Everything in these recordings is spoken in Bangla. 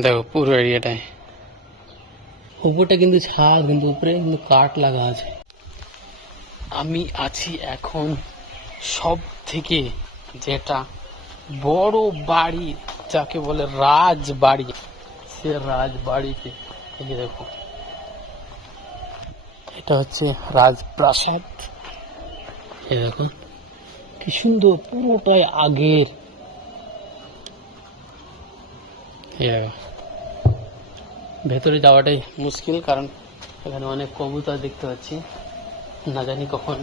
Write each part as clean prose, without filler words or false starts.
দেখো পুরো এরিয়াটায় উপরটা কিন্তু ছাদ, কিন্তু উপরে কিন্তু কাঠ লাগা আছে। আমি আছি এখন সব থেকে যেটা বড় বাড়ি, যাকে বলে রাজবাড়ি, সে রাজবাড়িতে। এই যে দেখো, এটা হচ্ছে রাজপ্রাসাদ। এই দেখো কি সুন্দর, পুরোটাই আগের। ভেতরে যাওয়াটাই মুশকিল, কারণ এখানে অনেক কবুতর দেখতে পাচ্ছি, না জানি কখন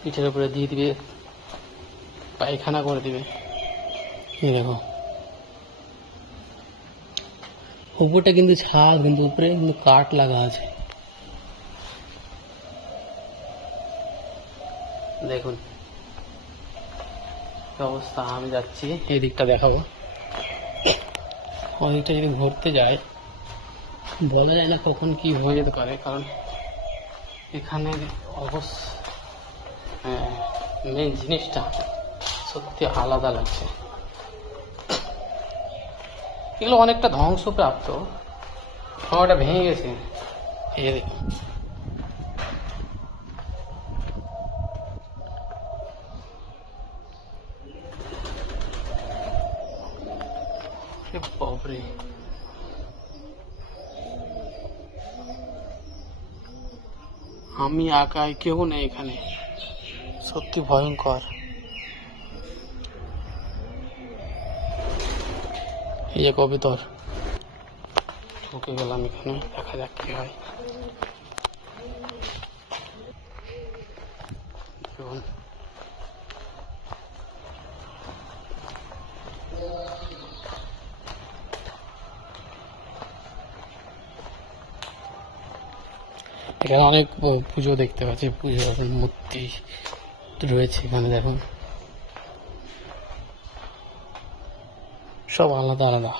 পিঠের উপরে দিয়ে দিবে, পায়খানা করে দিবে। এই দেখো উপরটা কিন্তু ছাদ, কিন্তু উপরে কিন্তু কাঠ লাগা আছে। দেখুন কি অবস্থা। আমি যাচ্ছি এই দিকটা দেখাবো, ওদিকটা যদি ঘুরতে যায় বলা যায় না কখন কি হয়ে যেতে পারে, কারণ এখানে মেন জিনিসটা সত্যি আলাদা লাগছে। এগুলো অনেকটা ধ্বংসপ্রাপ্ত, ওটা ভেঙে গেছে। এই দেখো বাপরে, আমি একাই, কেউ নেই এখানে, সত্যি ভয়ঙ্কর। এই যে কবিতর, ঢুকে গেলাম এখানে, দেখা যাক কি হয়। এখানে অনেক পুজো দেখতে পাচ্ছি, পুজোর মূর্তি রয়েছে এখানে। দেখুন সব আলাদা আলাদা।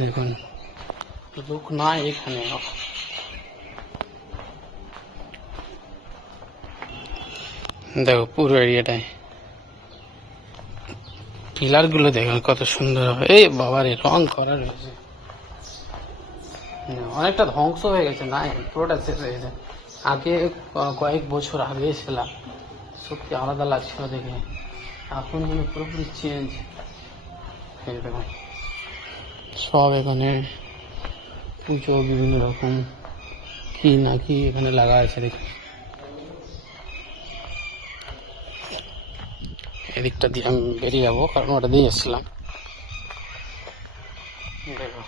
দেখুন লোক নাই এখানে। দেখো পুরো এরিয়াটায় পিলার গুলো দেখুন কত সুন্দর হবে। এই বাবারে, রং করা রয়েছে, অনেকটা ধ্বংস হয়ে গেছে, নাই পুরোটা শেষ হয়ে গেছে। আগে কয়েক বছর আগে ছিলাম, সত্যি আলাদা লাগছিল দেখে, এখন কিন্তু পুরোপুরি চেঞ্জ। দেখুন সব এখানে পুজো, বিভিন্ন রকম কি না কি এখানে লাগা আছে। দেখুন এদিকটা দিয়ে আমি বেরিয়ে যাবো, কারণ ওটা দিয়ে এসেছিলাম। দেখো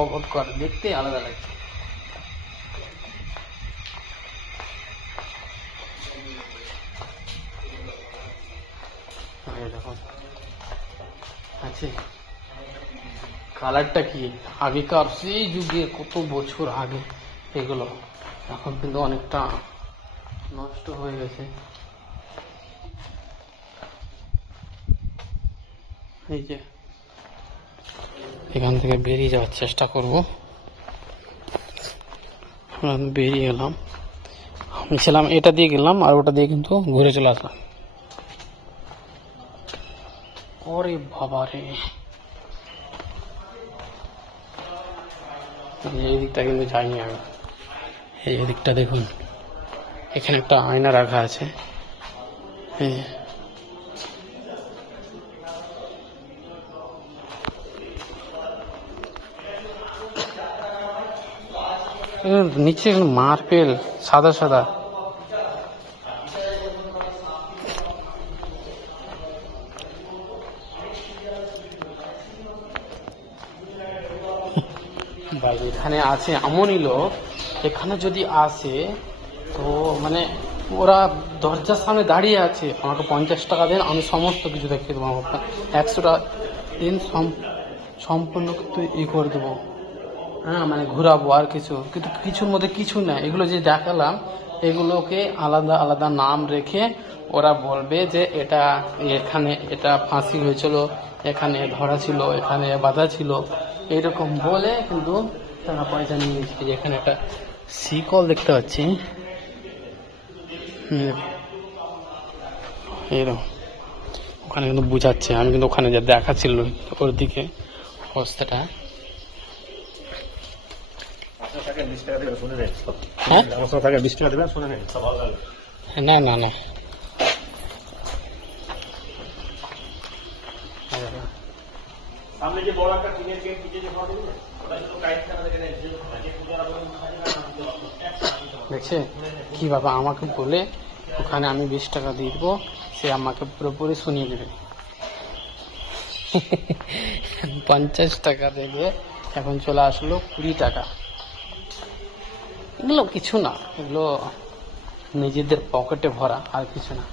অবাক করে, দেখতে আলাদা লাগছে। দেখুন আছে কালারটা কি, আগেকার সেই যুগে, কত বছর আগে এগুলো, এখন কিন্তু অনেকটা নষ্ট হয়ে গেছে। এই যে এখান থেকে বেরিয়ে যাওয়ার চেষ্টা করব। বেরিয়ে গেলাম, আমি ছিলাম এটা দিয়ে গেলাম, আর ওটা দিয়ে কিন্তু ঘুরে চলে আসলাম। ওরে বাবা রে, এই দিকটা কিন্তু যাইনি আমি। এই দিকটা দেখুন, এখানে একটা আয়না রাখা আছে। নিচে মার্বেল সাদা সাদা। ভাই এখানে আছে এমনই লোক, এখানে যদি আসে তো মানে ওরা দরজার সামনে দাঁড়িয়ে আছে, আমাকে 50 টাকা দেন, আমি সমস্ত কিছু দেখিয়ে দেবো, আমার 100 টাকা দিন, সম্পূর্ণ কিন্তু করে দেবো। হ্যাঁ মানে ঘোরাবো আর কিছু, কিন্তু কিছুর মধ্যে কিছু না। এগুলো যে দেখালাম, এগুলোকে আলাদা আলাদা নাম রেখে ওরা বলবে যে এটা এখানে এটা ফাঁসি হয়েছিল, এখানে ধরা ছিল, এখানে বাধা ছিল, এইরকম বলে কিন্তু টাকা পয়সা নিয়ে এসেছে। এখানে একটা শিকল দেখতে পাচ্ছি, এরকম ওখানে কিন্তু বুঝাচ্ছে, আমি কিন্তু ওখানে যা দেখাচ্ছিল ওর দিকে অবস্থাটা। না না না, দেখছে কি বাবা আমাকে বলে ওখানে আমি 20 টাকা দিয়ে দেবো, সে আমাকে পুরোপুরি শুনিয়ে দেবে। 50 টাকা দেবে, এখন চলে আসলো 20 টাকা। এগুলো কিছু না, এগুলো নিজেদের পকেটে ভরা, আর কিছু না।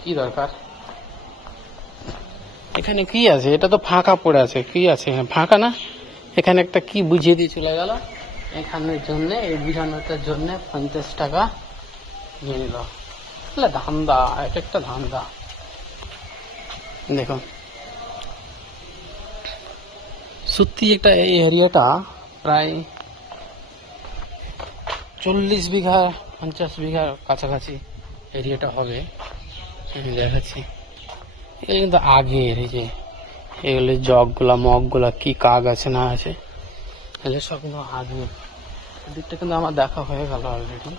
কি দরকার? এখানে কি আছে? এটা তো ফাঁকা পড়ে আছে, কি আছে ফাঁকা না? এখানে একটা কি বুঝিয়ে দিয়ে চলে গেল, এখানের জন্য এই বুঝানোটার জন্য 50 টাকা নিয়ে নিল। ধান্দা, এক একটা ধান্দা। দেখুন সত্যি একটা এই এরিয়াটা প্রায় 40 বিঘা 50 বিঘার কাছাকাছি এরিয়াটা হবে। আমি দেখাচ্ছি, এটা কিন্তু আগের, এই যে এগুলো জগগুলা মগগুলা কি কাক আছে না আছে, এগুলো সব কিন্তু আগের। এদিকটা কিন্তু আমার দেখা হয়ে গেল অলরেডি।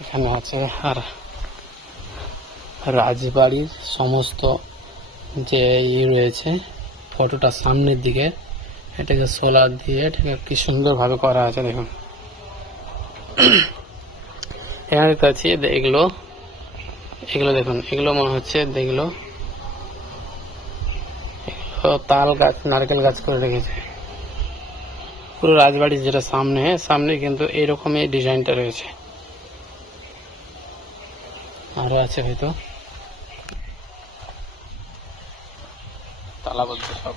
এখানে আছে আর রাজবাড়ির সমস্ত যে রয়েছে, ফটোটা সামনের দিকে, এটাকে সোলার দিয়ে এটাকে কি সুন্দরভাবে করা আছে। দেখুন এখানে কাছে এগুলো দেখুন, এগুলো মনে হচ্ছে দেখলো তাল গাছ নারকেল গাছ করে রেখেছে। পুরো রাজবাড়ির যেটা সামনে কিন্তু এইরকমই ডিজাইনটা রয়েছে। আরো আছে হয়তো তালাবদ্ধ সব।